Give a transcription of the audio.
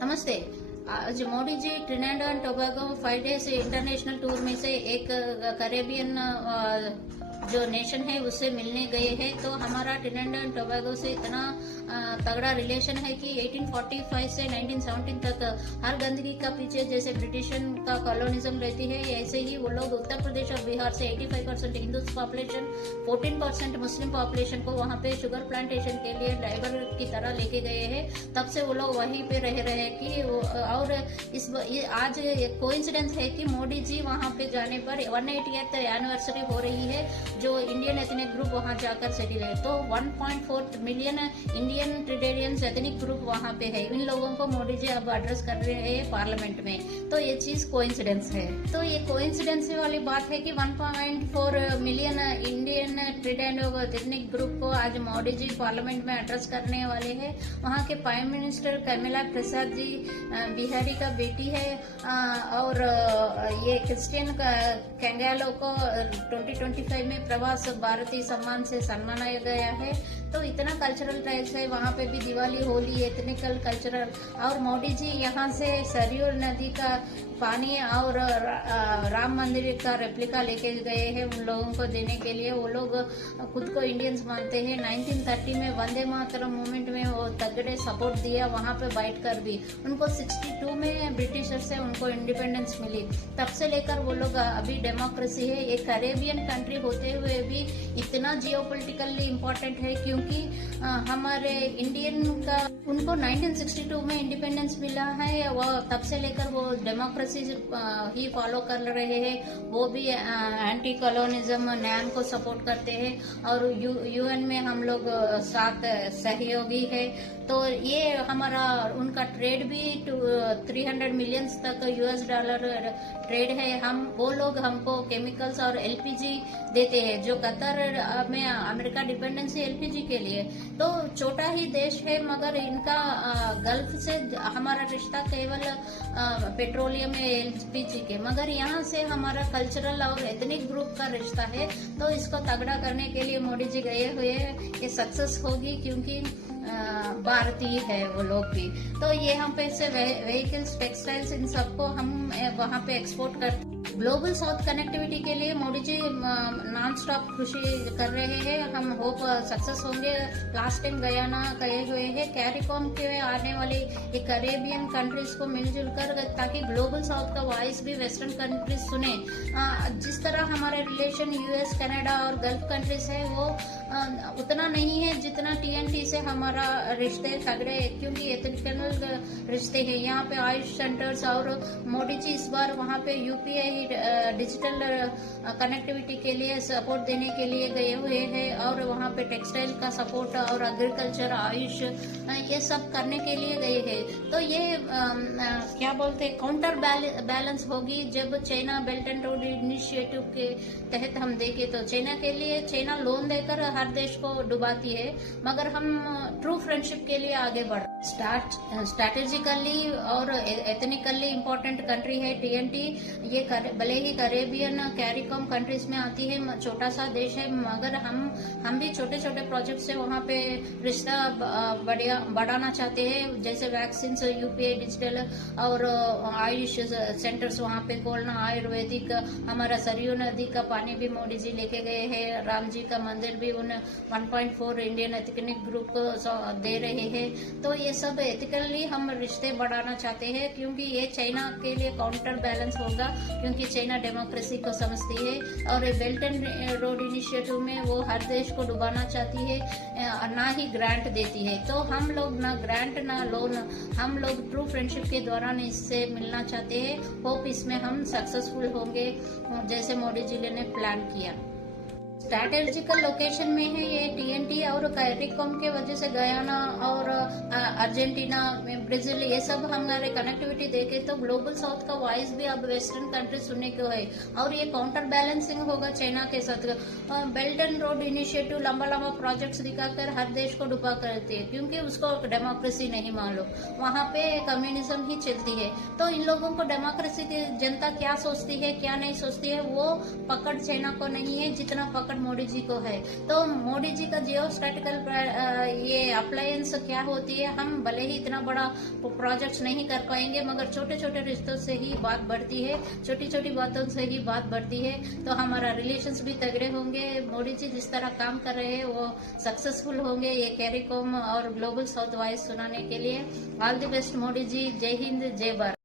नमस्ते। आज Modi ji Trinidad and Tobago 5 days international tour में से एक कैरेबियन जो नेशन है उससे मिलने गए हैं। तो हमारा ट्रिनिडाद एंड टोबैगो से इतना तगड़ा रिलेशन है कि 1845 से 1917 तक हर गंदगी का पीछे जैसे ब्रिटिशन का कॉलोनिज्म रहती है, ऐसे ही वो लोग उत्तर प्रदेश और बिहार से 85% हिंदू पॉपुलेशन, 14% मुस्लिम पॉपुलेशन को वहाँ पे शुगर प्लांटेशन के लिए लेबर की तरह लेके गए हैं। तब से वो लोग वहीं पे रह रहे हैं कि और आज कोइंसिडेंस है कि मोदी जी वहाँ पे जाने पर 180th एनिवर्सरी हो रही है, जो इंडियन एथनिक ग्रुप वहाँ जाकर सेटिल है। तो 1.4 मिलियन इंडियन ट्रिडेरियंस एथनिक ग्रुप वहाँ पे है। इन लोगों को मोदी जी अब एड्रेस कर रहे हैं पार्लियामेंट में। तो ये चीज कोइंसिडेंस है। तो ये कोइंसिडेंस वाली बात है कि 1.4 मिलियन इंडियन ट्रिडेरियन एथनिक ग्रुप को आज मोदी जी पार्लियामेंट में एड्रेस करने वाले हैं। वहाँ के प्राइम मिनिस्टर कमला प्रसाद जी बिहारी का बेटी है और ये क्रिस्टियन कैंगेलो को 2025 में प्रवास भारतीय सम्मान से सम्मानित गया है। तो इतना कल्चरल टाइप्स है वहाँ पे भी, दिवाली, होली, एथनिकल कल्चरल। और मोदी जी यहाँ से सरयू नदी का पानी और राम मंदिर का रेप्लिका लेके गए हैं उन लोगों को देने के लिए। वो लोग खुद को इंडियंस मानते हैं। 1930 में वंदे मातरम मूवमेंट में वो तगड़े सपोर्ट दिया वहाँ पे बैठकर भी। उनको 62 में ब्रिटिशर से उनको इंडिपेंडेंस मिली। तब से लेकर वो लोग अभी डेमोक्रेसी है। एक कैरेबियन कंट्री होते हुए भी इतना जियोपॉलिटिकली इम्पोर्टेंट है क्योंकि हमारे इंडियन का उनको 1962 में इंडिपेंडेंस मिला है। वो तब से लेकर वो डेमोक्रेसी ही फॉलो कर रहे हैं। वो भी एंटी कॉलोनिज्म नैन को सपोर्ट करते हैं और यूएन में हम लोग साथ सहयोगी है। तो ये हमारा उनका ट्रेड भी 300 मिलियन तक यूएस डॉलर ट्रेड है। वो लोग हमको केमिकल्स और एलपीजी देते हैं, जो कतर में अमेरिका डिपेंडेंसी एलपीजी के लिए। तो छोटा ही देश है मगर इनका गल्फ से हमारा रिश्ता केवल पेट्रोलियम या एलपीजी के, मगर यहाँ से हमारा कल्चरल और एथनिक ग्रुप का रिश्ता है। तो इसको तगड़ा करने के लिए मोदी जी गए हुए हैं। ये सक्सेस होगी क्योंकि भारतीय है वो लोग भी। तो ये हम पे से व्हीकल्स, टेक्सटाइल्स, इन सबको हम वहाँ पे एक्सपोर्ट करते। ग्लोबल साउथ कनेक्टिविटी के लिए मोदी जी नॉन स्टॉप खुशी कर रहे हैं। हम होप सक्सेस होंगे। लास्ट टाइम गयाना गए हुए हैं। कैरिकॉम के आने वाली कैरेबियन कंट्रीज को मिलजुल कर, ताकि ग्लोबल साउथ का वॉइस भी वेस्टर्न कंट्रीज सुने। जिस तरह हमारे रिलेशन यूएस, कनाडा और गल्फ कंट्रीज है वो उतना नहीं है जितना टीएनटी से हमारा रिश्ते तगड़े, क्योंकि एथनिकल रिश्ते हैं। यहाँ पे आयुष सेंटर्स और मोदी जी इस बार वहाँ पे यूपीआई डिजिटल कनेक्टिविटी के लिए सपोर्ट देने के लिए गए हुए हैं और वहाँ पे टेक्सटाइल का सपोर्ट और एग्रीकल्चर, आयुष, ये सब करने के लिए गए हैं। तो ये क्या बोलते हैं, काउंटर बैलेंस होगी जब China belt and road initiative के तहत हम देखें। तो चाइना के लिए चाइना लोन देकर हर देश को डुबाती है, मगर हम ट्रू फ्रेंडशिप के लिए आगे बढ़। स्ट्रैटेजिकली और एथनिकली इम्पोर्टेंट कंट्री है टीएनटी। ये भले ही कैरेबियन कैरिकॉम कंट्रीज में आती है, छोटा सा देश है, मगर हम भी छोटे छोटे प्रोजेक्ट से वहाँ पे रिश्ता बढ़ाना चाहते हैं। जैसे वैक्सीन, यूपीआई डिजिटल और आयुष सेंटर्स वहाँ पे खोलना, आयुर्वेदिक, हमारा सरयू नदी का पानी भी मोदी जी लेके गए हैं। राम जी का मंदिर भी उन 1.4 इंडियन एथनिक ग्रुप को दे रहे हैं। तो ये सब एथिकली हम रिश्ते बढ़ाना चाहते हैं क्योंकि ये चाइना के लिए काउंटर बैलेंस होगा, क्योंकि चाइना डेमोक्रेसी को समझती है और बेल्ट एंड रोड इनिशिएटिव में वो हर देश को डुबाना चाहती है, ना ही ग्रांट देती है। तो हम लोग ना ग्रांट ना लोन, हम लोग ट्रू फ्रेंडशिप के दौरान इससे मिलना चाहते हैं। होप इसमें हम सक्सेसफुल होंगे जैसे मोदी जी ने प्लान किया। स्ट्रैटेजिकल लोकेशन में है ये टीएनटी और कैरिकॉम के वजह से गयाना और अर्जेंटीना, ब्राजील, ये सब हमारे कनेक्टिविटी देखे तो ग्लोबल साउथ का वॉइस भी अब वेस्टर्न कंट्री सुनने को है और ये काउंटर बैलेंसिंग होगा चाइना के साथ। बेल्ट एंड रोड इनिशिएटिव लंबा लंबा प्रोजेक्ट्स दिखाकर हर देश को डुबा करती है क्योंकि उसको डेमोक्रेसी नहीं मालूम, वहाँ पे कम्युनिज्म ही चलती है। तो इन लोगों को डेमोक्रेसी की जनता क्या सोचती है क्या नहीं सोचती है वो पकड़ चाइना को नहीं है, जितना पकड़ मोदी जी को है। तो मोदी जी का जियो स्टैटिकल ये अप्लायंस क्या होती है, हम भले ही इतना बड़ा प्रोजेक्ट नहीं कर पाएंगे, मगर छोटे छोटे रिश्तों से ही बात बढ़ती है, छोटी छोटी बातों से ही बात बढ़ती है। तो हमारा रिलेशंस भी तगड़े होंगे। मोदी जी जिस तरह काम कर रहे हैं वो सक्सेसफुल होंगे ये कैरिकॉम और ग्लोबल साउथ वॉइस सुनाने के लिए। All the best Modi ji. जय हिंद, जय भारत।